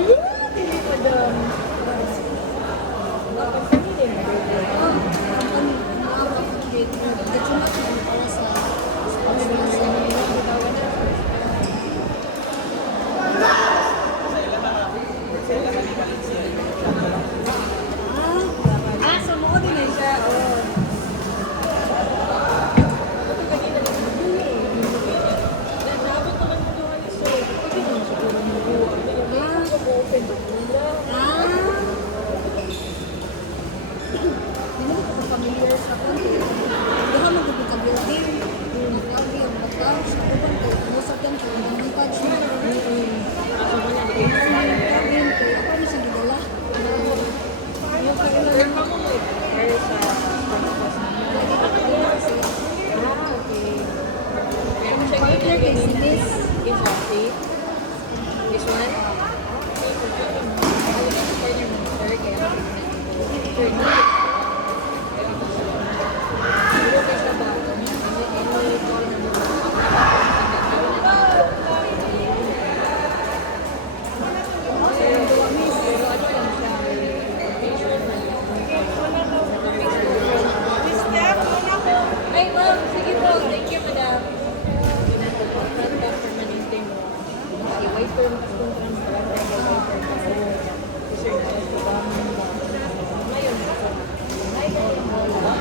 Dili pa dam. Bakit kami din? Sumuot din na siya. Naabot naman ko doon so pwede naman siguro mag-uwa. Open ba nila? Hindi ko familiar sa konti. Diha mo ko ka building. Naglabi ang bakaw sa uban kay musap yan kay ang pad siya. Kaso mo na di kayo Cabin kay ako ni sa gidala. yung kailangan pa mo pero sa pagkakos na Lagi ka ka kasi okay. Pero mo siya partner kay si Miss. Yes, okay. This one? Partner mo, sir, kaya sir, ay, ma'am. Sige po. Thank you, madam. Pinatapos ka permanente mo. Si wiper mo kung transfer. Sir, ngayon, ay, wala.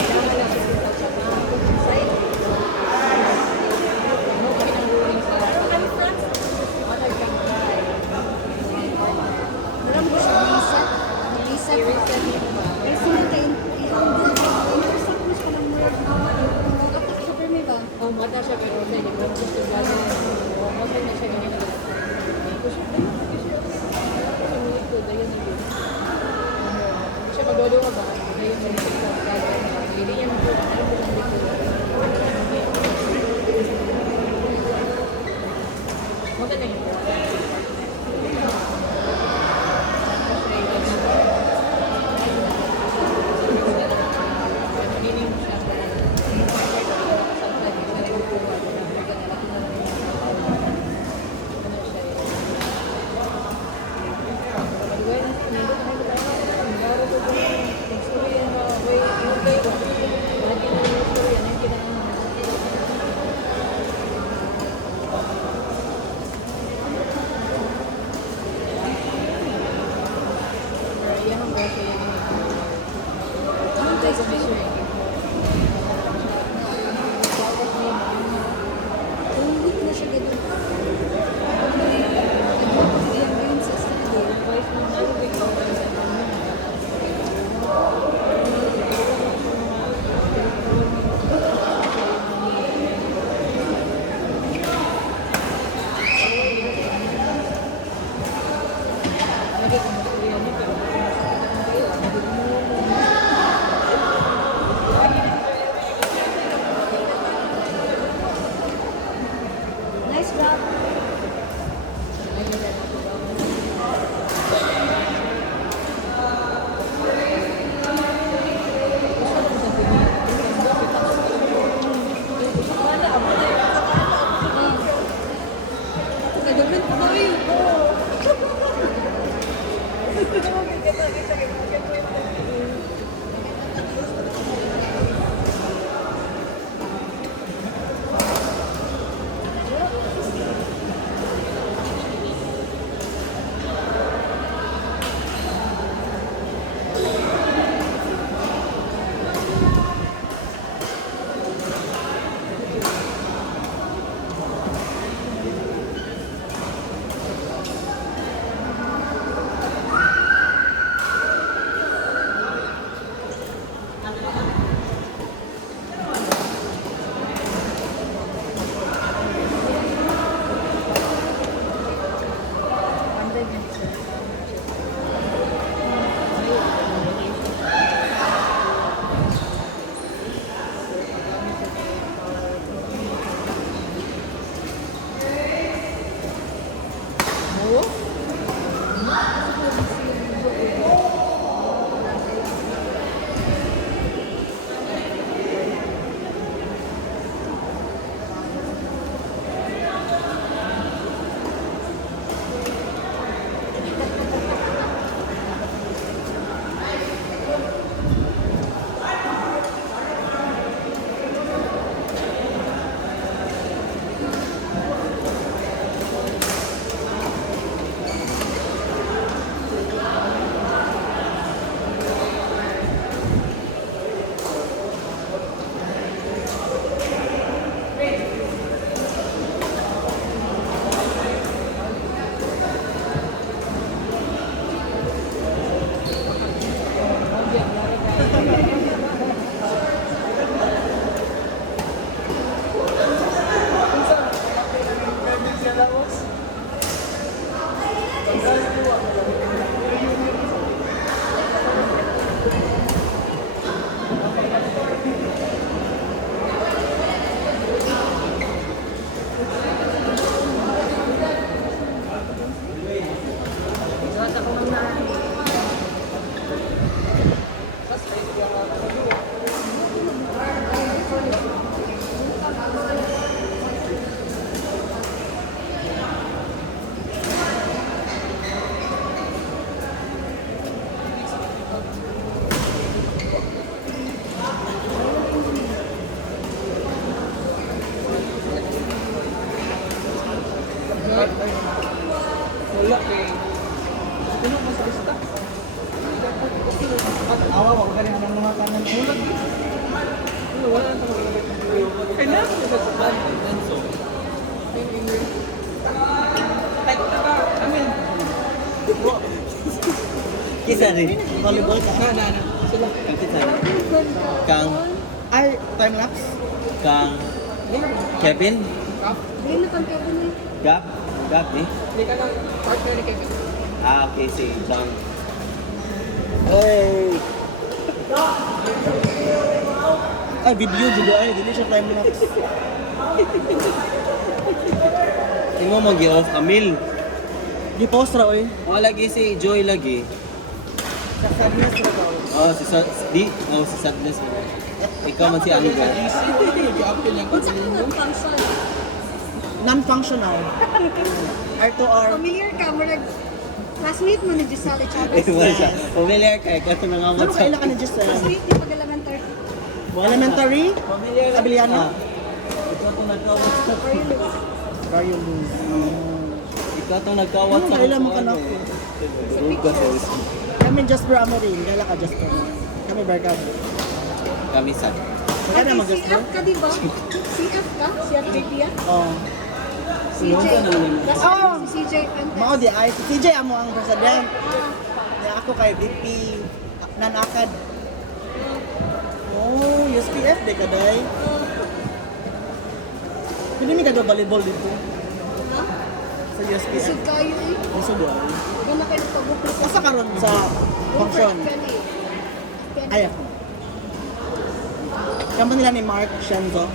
Kailangan na susunod sa site. Ano ka pinag-uling sa other country? Maram ko siya reset. Reset. I-reset mo ba? Kasi natin intersect mo siya ng word. Atak siya per me ba? Oh, mata siya pero sa hindi ko gusto gano'n. Oh, okay na siya ganyan. Hindi ko siya ko dayan na yun. Siya magdodo ka ba? Dayan na yun. Hindi niya mo ano mo lang dito. Mata na yun. Anong taste ko? Ulit na siya ganun. Nagpapagyan ko yun sa studio. Nice job. Nagawin ko tayo. Wala kay. Ano ba sa lista? Awa mo ka rin ang mga kanan. Wala. Wala na talaga. Kaya na sa plan. So. Amin. Kisa rin. Volleyball ka? Na. Sila. Kang kisa rin. Kang, Ay, time lapse. kang Kevin? Hindi na kang Kevin eh. Gap? Gap eh? Hindi ka lang partner ni Kevin. Ah, okay, si John. Hey! Ay, video juga ay, dili siya time lapse. Tingnan mo mag-off, Amil. Di post ra oy. Mga lagi si Joy lagi. Sa sadness ra daw. Oh, si Sadness. Ikaw man si Anigo. Gi-upload lang ko. Kung sa kung function. Non-functional. R2R. Familiar ka, marag classmate mo ni Giselle Chavez. Eh, wala siya. Familiar ka, ikaw ito nang Ano kailan ka ni Giselle? Classmate ni pag-elementary. Elementary? Familiar ka. Abiliano? Ikaw itong nagkawat sa... Barrio Luz. Ikaw itong nagkawat sa... Kailan mo ka na? Ruga sa Kami Jasper Amorin. Kailan ka Jasper? Kami Barkada. Kami sa... Kaya na Ay, mag-Jasper? CF ka, di ba? CF ka? CF JP yan? Oo. CJ. Ano ka naman? Oh. Si CJ Fuentes. Mao di ay. Si TJ amo ang president. Kaya ako kay VP Nanakad. Oh, USPF de kaday. Pwede mi kada volleyball dito. Ha? Sa USPF. Isod kayo eh. Gusto ba? Gana kayo pag-upos. Asa karon sa function? Kenny. Ay ako. Kampo nila ni Mark Shenzo.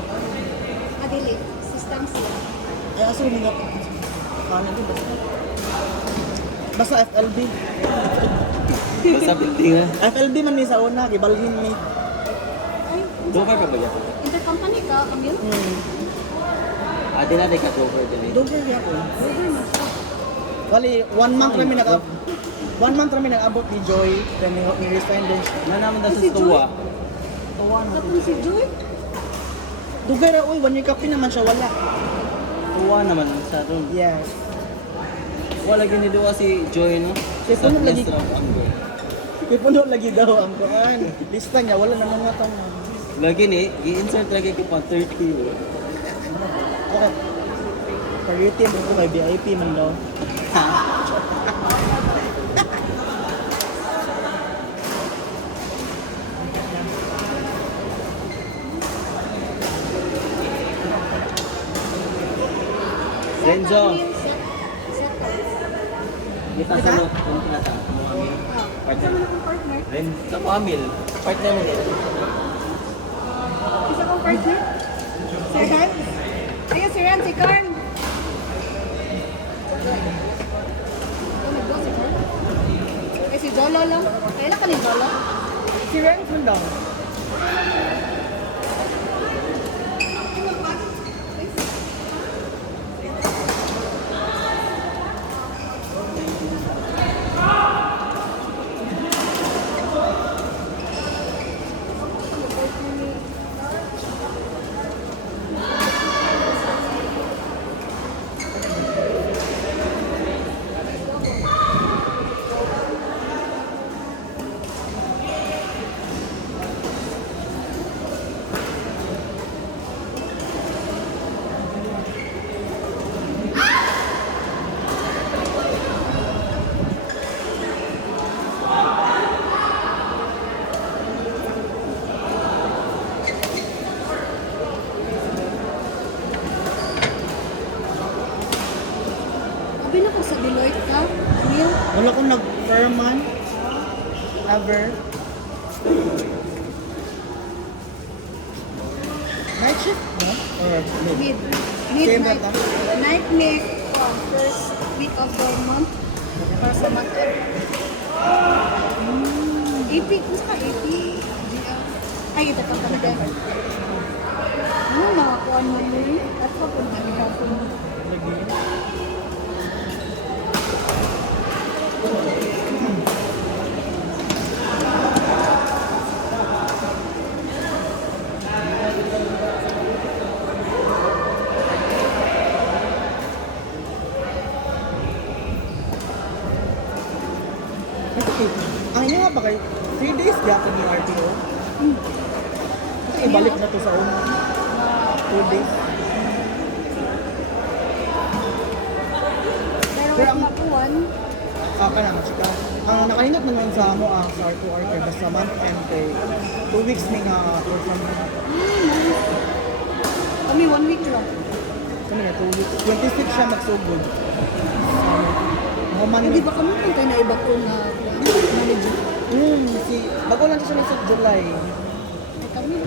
Adili. System siya. Ay aso ni nga. Ano din basta. Basta FLB. Basta building ha. FLB man ni sa una, gibalhin mi. Ay, Dover ka ba yan? intercompany ka, Camille? Ah, di natin ka Dover din eh. Dover di ako. Over mo siya. Bali, 1 month kami nag-abot. 1 month kami nag-abot ni Joy. Then ni resign din siya. Na naman na sa Si Joy? Stuwa. Tawa na. Katong si Joy? Dugay ra, uy, 1 year kapi naman siya, wala. Stuwa naman sa ron. Yeah. Wala giniduwa si Joy no? Si Puno lagi. Sadness of Anger. Ipuno lagi daw ang kuhan. Lista niya, wala na mga tong. Lagi ni, i-insert lagi ko pa 30. Okay. Priority mo ko kay VIP man daw. Renzo, Set ka. kita sa mo, kung pinata mo kami. Ah, Partner. kasama na kong partner. Ren, sa Amil, partner mo din. Isa kong partner. Si Ran. Ayun si Ran, si Carl. Ito nagbo si Carl. Eh si Jolo lang. Kailan ka ni Jolo? Si Renz man daw. Sabi na ko sa Deloitte ka. Camille. Wala akong nag-perman. Ever. Night shift, no? Or mid? Midnight. ba ta? Night make first week of the month. Para sa month end. AP. Kung sa AP? GL. Ay, ito pang kami din. Ano nakakuha mo mo yun? At pa kung nagkakapon mo. Okay. Ang inyo nga pa kay 3 days gyapon ni RTO. Kasi ibalik na to sa una. 2 days. Pero Pero wag ang- makuhan. Ka na, chika. Ang nakahinat naman sa mo sa R2R kay basta month end kay 2 weeks ni nga work from Kami 1 week lang. kami na 2 weeks. 26 siya magsugod. Ako man Hindi ba kami kung tayo na iba ko na manager? si bago lang siya sa July. Kami.